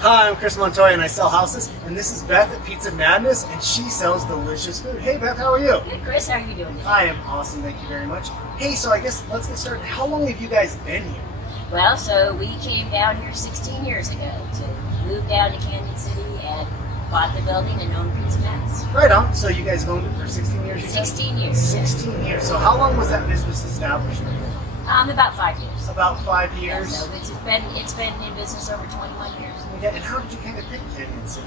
Hi, I'm Chris Montoya and I sell houses, and this is Beth at Pizza Madness, and she sells delicious food. Hey Beth, how are you? Good, Chris. How are you doing today? I am awesome, thank you very much. Hey, so I guess let's get started. How long have you guys been here? Well, so we came down here 16 years ago to move down to Canyon City and bought the building and owned Pizza Madness. Right on. So you guys have owned it for 16 years? You said? 16 years. 16 years. So how long was that business established for? About 5 years. About 5 years. Yeah, so it's been in business over 21 years. Yeah, and how did you kind of pick Canyon City?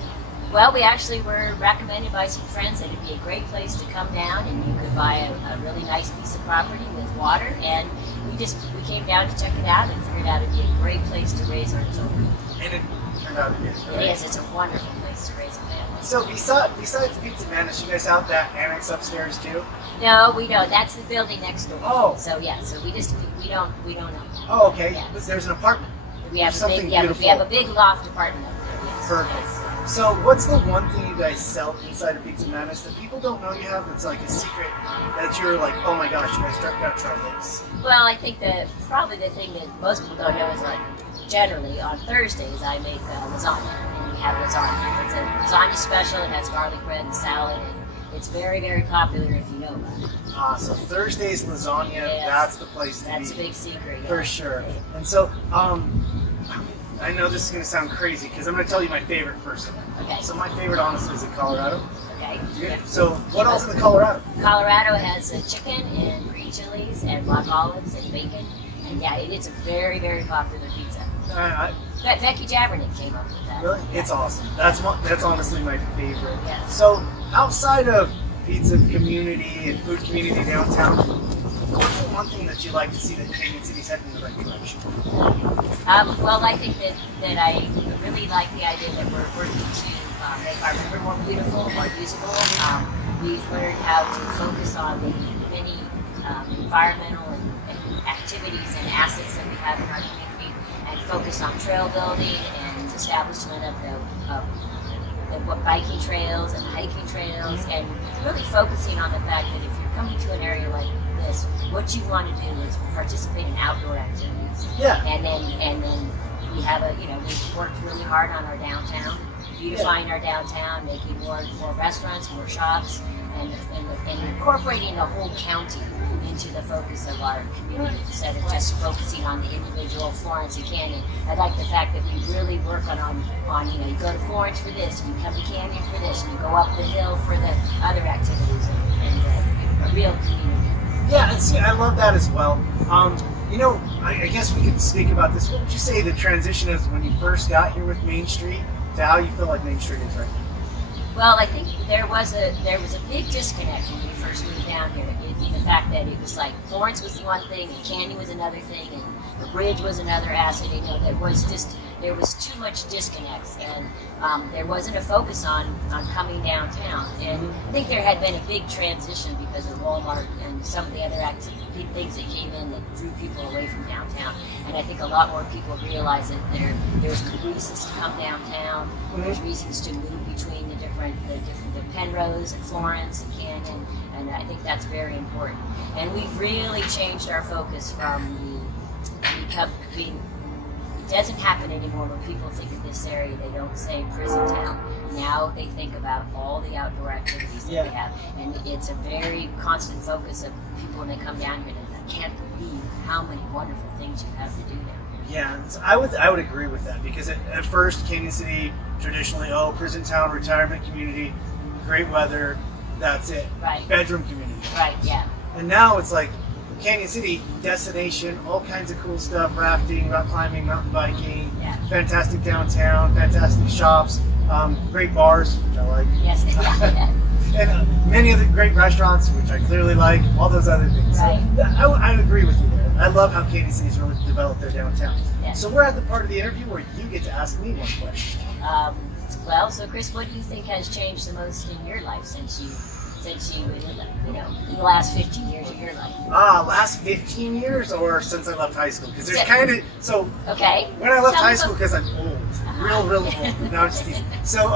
Well, we actually were recommended by some friends that it'd be a great place to come down and you could buy a really nice piece of property with water, and we came down to check it out and figured out it'd be a great place to raise our children. And it turned out it is, right? It is. It's a wonderful place to raise a family. So besides Pizza Madness, you guys have that annex upstairs too? No, we don't. That's the building next door. Oh. So yeah, so we don't know. Oh, okay. Yeah. But there's an apartment. We have Something we have beautiful. a big loft apartment up there. Yes. Perfect. So what's the one thing you guys sell inside of Pizza Madness that people don't know you have that's like a secret that you're like, oh my gosh, you guys gotta try this? Well, I think that probably the thing that most people don't know is like generally on Thursdays I make lasagna, and we have lasagna. It's a lasagna special. It has garlic bread and salad, and it's very, very popular if you know about it. So Thursday's lasagna, Yes. that's the place to That's a be. big secret. Yeah. For sure. And so, I know this is going to sound crazy because I'm going to tell you my favorite first. Okay. So my favorite, honestly, is in Colorado. Okay. So what else in the Colorado? Colorado has chicken and green chilies and black olives and bacon, and yeah, it's a very, very popular pizza. Becky Javernick came up with that. Really? Yeah. It's awesome. That's honestly my favorite. Yes. So outside of pizza community and food community downtown, what's the one thing that you like to see that Canyon City's heading in the right direction? Well, I think that I really like the idea that we're working to make our river more beautiful, more usable. We've learned how to focus on the many environmental and activities and assets that we have in our community, and focus on trail building and establishment of the biking trails and hiking trails, and really focusing on the fact that if you're coming to an area like this, what you want to do is participate in outdoor activities. Yeah. And then we have we've worked really hard on our downtown, beautifying our downtown, making more restaurants, more shops, and incorporating the whole county into the focus of our community instead of just focusing on the individual Florence and Canyon. I like the fact that we really work on you go to Florence for this, and you come to Canyon for this, and you go up the hill for the other activities, and a real community. Yeah, and see, I love that as well. I guess we could speak about this. What would you say the transition is when you first got here with Main Street to how you feel like Main Street is right now? Well, I think there was a big disconnect when we first moved down here. The fact that it was like Florence was one thing, and Canyon was another thing, and the bridge was another asset. There was too much disconnects, and there wasn't a focus on coming downtown. And I think there had been a big transition because of Walmart and some of the other things that came in that drew people away from downtown. And I think a lot more people realize that there's reasons to come downtown. There's reasons to move between the Penrose and Florence and Canyon, and I think that's very important. And we've really changed our focus from being. It doesn't happen anymore when people think of this area, they don't say prison town. Now they think about all the outdoor activities that we have. And it's a very constant focus of people when they come down here. I can't believe how many wonderful things you have to do down here. Yeah, so I would agree with that because at first Canyon City traditionally, prison town, retirement community, great weather, that's it. Right. Bedroom community. Right, yeah. And now it's like Canyon City, destination, all kinds of cool stuff, rafting, rock climbing, mountain biking, fantastic downtown, fantastic shops, great bars, which I like. Yes, yeah. And many other great restaurants, which I clearly like, all those other things. Right. So I agree with you there. I love how Canyon City's really developed their downtown. Yes. So we're at the part of the interview where you get to ask me one question. So Chris, what do you think has changed the most in your life since you in the last 15 years of your life? Last 15 years or since I left high school? Because there's kind of, Okay. When I left Tell high me school, because I'm old, real old. No, I'm just teasing. So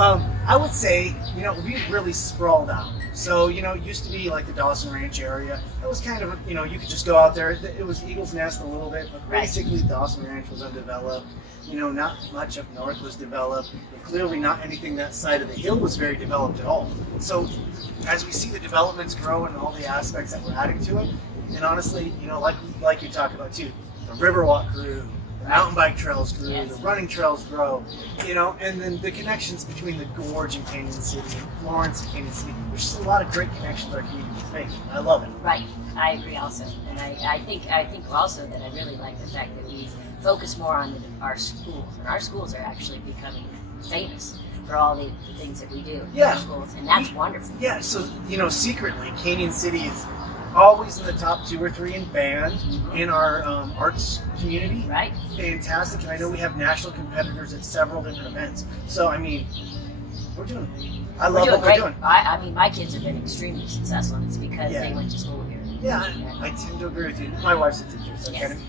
I would say, we've really sprawled out. So, you know, it used to be like the Dawson Ranch area. It was kind of, you know, you could just go out there. It was Eagles Nest a little bit, but Right. basically Dawson Ranch was undeveloped. You know, not much up north was developed. And clearly not anything that side of the hill was very developed at all. So as we see the developments grow and all the aspects that we're adding to it, and honestly, you know, like you talk about too, the Riverwalk grew, the mountain bike trails grew, Yes. the running trails grow, you know, and then the connections between the Gorge and Canyon City, and Florence and Canyon City. There's just a lot of great connections our communities make. I love it. Right, I agree also, and I think also that I really like the fact that we've focused more on our schools, and our schools are actually becoming famous for all the things that we do in Yeah. our schools, and that's wonderful. Yeah, so, you know, secretly, Canyon City is always in the top 2 or 3 in band in our arts community. Right? Fantastic, and I know we have national competitors at several different events. So, I mean, we're doing. I love what we're great. doing. I mean, my kids have been extremely successful, and it's because Yeah. they went to school here. Yeah, I tend to agree with you. My wife's a teacher, so Yes. kind of.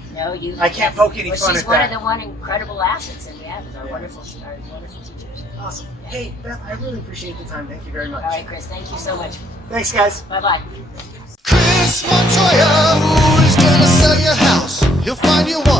No, I can't poke any well, fun she's at one that. of the one incredible assets that we have is our Yeah. wonderful teachers. Awesome. Hey, Beth, I really appreciate the time. Thank you very much. All right, Chris, thank you so much. Thanks, guys. Bye bye. Chris Montoya, who is gonna sell your house? He'll find you one.